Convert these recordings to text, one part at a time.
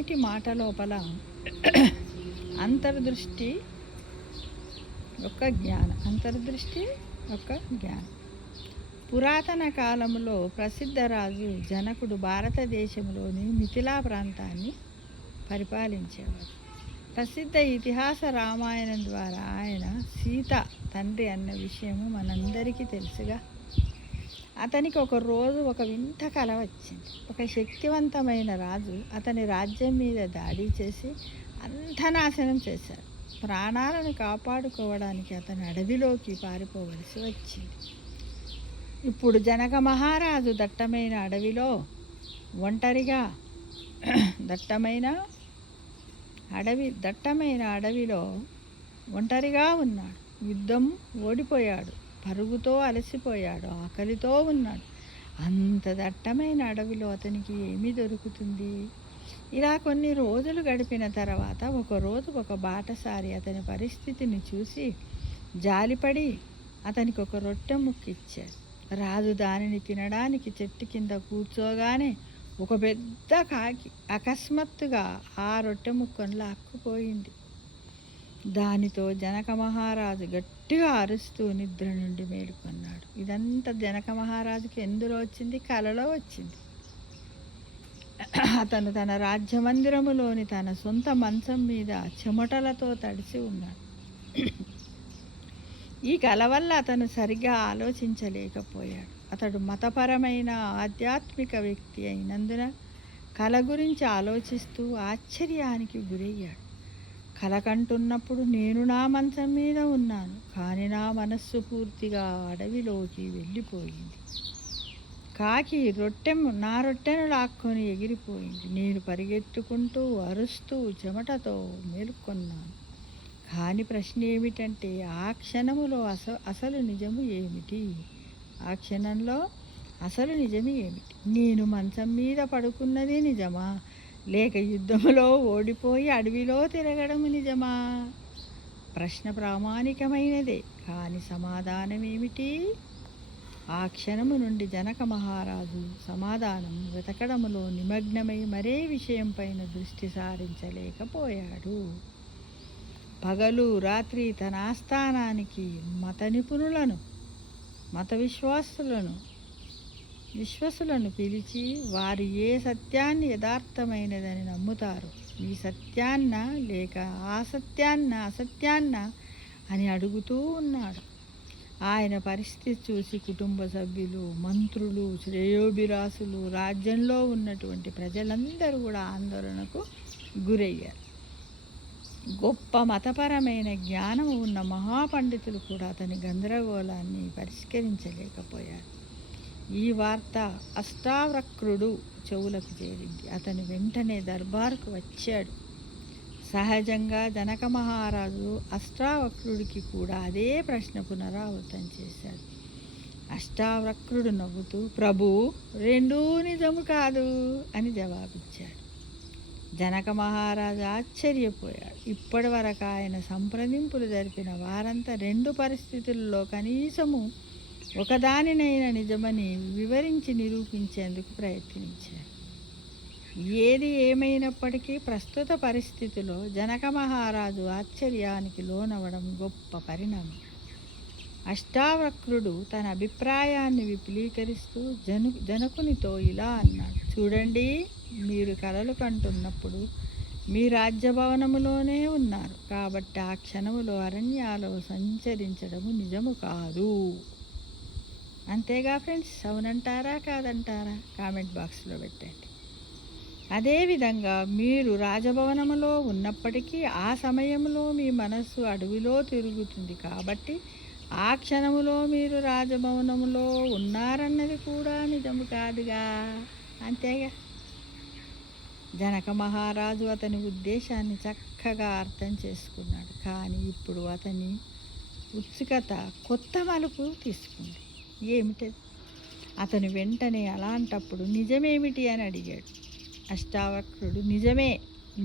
నేటి మాట లోపల అంతర్దృష్టి యొక్క జ్ఞానం. పురాతన కాలంలో ప్రసిద్ధ రాజు జనకుడు భారతదేశంలోని మిథిలా ప్రాంతాన్ని పరిపాలించేవాడు. ప్రసిద్ధ ఇతిహాస రామాయణం ద్వారా ఆయన సీత తండ్రి అన్న విషయము మనందరికీ తెలుసుగా. అతనికి ఒక రోజు ఒక వింత కల వచ్చింది. ఒక శక్తివంతమైన రాజు అతని రాజ్యం మీద దాడి చేసి అంత నాశనం చేశారు. ప్రాణాలను కాపాడుకోవడానికి అతను అడవిలోకి పారిపోవలసి వచ్చింది. ఇప్పుడు జనక మహారాజు దట్టమైన అడవిలో ఒంటరిగా ఉన్నాడు. యుద్ధం ఓడిపోయాడు. పరుగుతో అలసిపోయాడు. ఆకలితో ఉన్నాడు. అంత దట్టమైన అడవిలో అతనికి ఏమి దొరుకుతుంది? ఇలా కొన్ని రోజులు గడిపిన తర్వాత ఒకరోజు ఒక బాటసారి అతని పరిస్థితిని చూసి జాలిపడి అతనికి ఒక రొట్టె ముక్క ఇచ్చాడు. రాజు దానిని తినడానికి చెట్టు కింద కూర్చోగానే ఒక పెద్ద కాకి అకస్మాత్తుగా ఆ రొట్టె ముక్కను లాక్కుపోయింది. దానితో జనక మహారాజు గట్టిగా అరుస్తూ నిద్ర నుండి మేలుకొన్నాడు. ఇదంతా జనక మహారాజుకి ఎందులో వచ్చింది? కలలో వచ్చింది. అతను తన రాజ్యమందిరములోని తన సొంత మంచం మీద చెమటలతో తడిసి ఉన్నాడు. ఈ కల వల్ల అతను సరిగ్గా ఆలోచించలేకపోయాడు. అతడు మతపరమైన ఆధ్యాత్మిక వ్యక్తి అయినందున కల గురించి ఆలోచిస్తూ ఆశ్చర్యానికి గురయ్యాడు. కల కంటున్నప్పుడు నేను నా మంచం మీద ఉన్నాను, కానీ నా మనస్సు పూర్తిగా అడవిలోకి వెళ్ళిపోయింది. కాకి నా రొట్టెను లాక్కొని ఎగిరిపోయింది. నేను పరిగెత్తుకుంటూ అరుస్తూ చెమటతో మేలుకొన్నాను. కానీ ప్రశ్న ఏమిటంటే ఆ క్షణంలో అసలు నిజము ఏమిటి? నేను మంచం మీద పడుకున్నది నిజమా, లేక యుద్ధంలో ఓడిపోయి అడవిలో తిరగడం నిజమా? ప్రశ్న ప్రామాణికమైనదే, కానీ సమాధానం ఏమిటి? ఆ క్షణము నుండి జనక మహారాజు సమాధానం వెతకడంలో నిమగ్నమై మరే విషయం పైన దృష్టి సారించలేకపోయాడు. పగలు రాత్రి తన ఆస్థానానికి మత నిపుణులను విశ్వాసులను పిలిచి వారు ఏ సత్యాన్ని యథార్థమైనదని నమ్ముతారు, ఈ సత్యాన్న లేక అసత్యాన్న అని అడుగుతూ ఉన్నాడు. ఆయన పరిస్థితి చూసి కుటుంబ సభ్యులు, మంత్రులు, శ్రేయోభిలాసులు, రాజ్యంలో ఉన్నటువంటి ప్రజలందరూ కూడా ఆందోళనకు గురయ్యారు. గొప్ప మతపరమైన జ్ఞానం ఉన్న మహాపండితులు కూడా అతని గందరగోళాన్ని పరిష్కరించలేకపోయారు. ఈ వార్త అష్టావక్రుడు చెవులకు చేరింది. అతను వెంటనే దర్బారుకు వచ్చాడు. సహజంగా జనక మహారాజు అష్టావక్రుడికి కూడా అదే ప్రశ్న పునరావృతం చేశాడు. అష్టావక్రుడు నవ్వుతూ, ప్రభు, రెండూ నిజము కాదు అని జవాబిచ్చాడు. జనక మహారాజు ఆశ్చర్యపోయాడు. ఇప్పటి వరకు ఆయన సంప్రదింపులు జరిపిన వారంతా రెండు పరిస్థితుల్లో కనీసము ఒకదానినైనా నిజమని వివరించి నిరూపించేందుకు ప్రయత్నించారు. ఏది ఏమైనప్పటికీ ప్రస్తుత పరిస్థితిలో జనక మహారాజు ఆశ్చర్యానికి లోనవడం గొప్ప పరిణామం. అష్టావక్రుడు తన అభిప్రాయాన్ని విపులీకరిస్తూ జనకునితో ఇలా అన్నాడు, చూడండి, మీరు కలలు కంటున్నప్పుడు మీ రాజ్యభవనములోనే ఉన్నారు, కాబట్టి ఆ క్షణములో అరణ్యాలో సంచరించడము నిజము కాదు. అంతేగా ఫ్రెండ్స్? అవునంటారా కాదంటారా? కామెంట్ బాక్స్లో పెట్టండి. అదేవిధంగా మీరు రాజభవనములో ఉన్నప్పటికీ ఆ సమయంలో మీ మనస్సు అడవిలో తిరుగుతుంది, కాబట్టి ఆ క్షణములో మీరు రాజభవనములో ఉన్నారన్నది కూడా నిజము కాదుగా. అంతేగా? జనక మహారాజు అతని ఉద్దేశాన్ని చక్కగా అర్థం చేసుకున్నాడు. కానీ ఇప్పుడు అతని ఉత్సుకత కొత్త మలుపు తీసుకుంది. ఏమిటది? అతను వెంటనే అలాంటప్పుడు నిజమేమిటి అని అడిగాడు. అష్టావక్రుడు, నిజమే,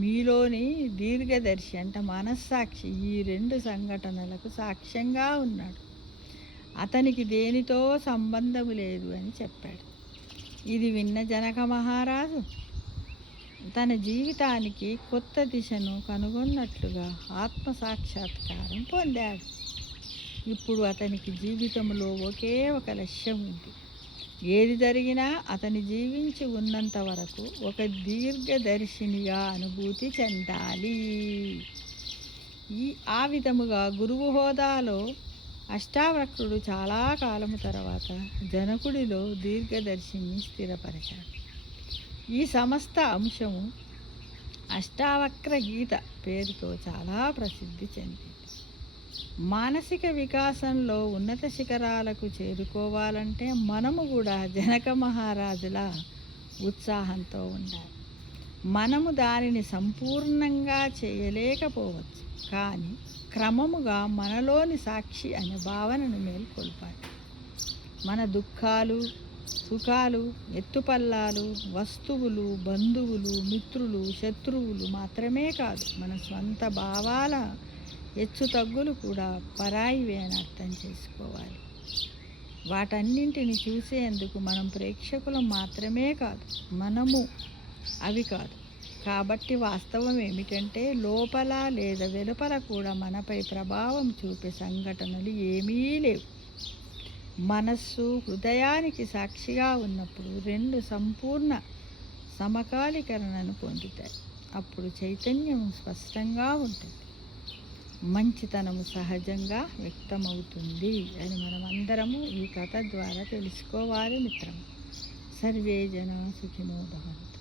మీలోని దీర్ఘదర్శి అంటే మనస్సాక్షి ఈ రెండు సంఘటనలకు సాక్ష్యంగా ఉన్నాడు. అతనికి దేనితో సంబంధము లేదు అని చెప్పాడు. ఇది విన్న జనక మహారాజు తన జీవితానికి కొత్త దిశను కనుగొన్నట్లుగా ఆత్మ సాక్షాత్కారం పొందాడు. ఇప్పుడు అతనికి జీవితంలో ఒకే ఒక లక్ష్యం ఉంది. ఏది జరిగినా అతని జీవించి ఉన్నంత వరకు ఒక దీర్ఘదర్శినిగా అనుభూతి చెందాలి. ఆ విధముగా గురువు హోదాలో అష్టావక్రుడు చాలా కాలము తర్వాత జనకుడిలో దీర్ఘదర్శిని స్థిరపరిచాడు. ఈ సమస్త అంశము అష్టావక్ర గీత పేరుతో చాలా ప్రసిద్ధి చెందింది. మానసిక వికాసంలో ఉన్నత శిఖరాలకు చేరుకోవాలంటే మనము కూడా జనక మహారాజుల ఉత్సాహంతో ఉండాలి. మనము దానిని సంపూర్ణంగా చేయలేకపోవచ్చు, కానీ క్రమముగా మనలోని సాక్షి అనే భావనను మేల్కొల్పాలి. మన దుఃఖాలు, సుఖాలు, ఎత్తుపల్లాలు, వస్తువులు, బంధువులు, మిత్రులు, శత్రువులు మాత్రమే కాదు, మన స్వంత భావాల హెచ్చుతగ్గులు కూడా పరాయివే అని అర్థం చేసుకోవాలి. వాటన్నింటిని చూసేందుకు మనం ప్రేక్షకులం మాత్రమే కాదు, మనము అవి కాదు. కాబట్టి వాస్తవం ఏమిటంటే లోపల లేదా వెలుపల కూడా మనపై ప్రభావం చూపే సంఘటనలు ఏమీ లేవు. మనస్సు హృదయానికి సాక్షిగా ఉన్నప్పుడు రెండు సంపూర్ణ సమకాలీకరణను పొందుతాయి. అప్పుడు చైతన్యం స్పష్టంగా ఉంటుంది, మంచితనము సహజంగా వ్యక్తమవుతుంది అని మనం అందరము ఈ కథ ద్వారా తెలుసుకోవాలి మిత్రము. సర్వే జనా సుఖినో భవంతు.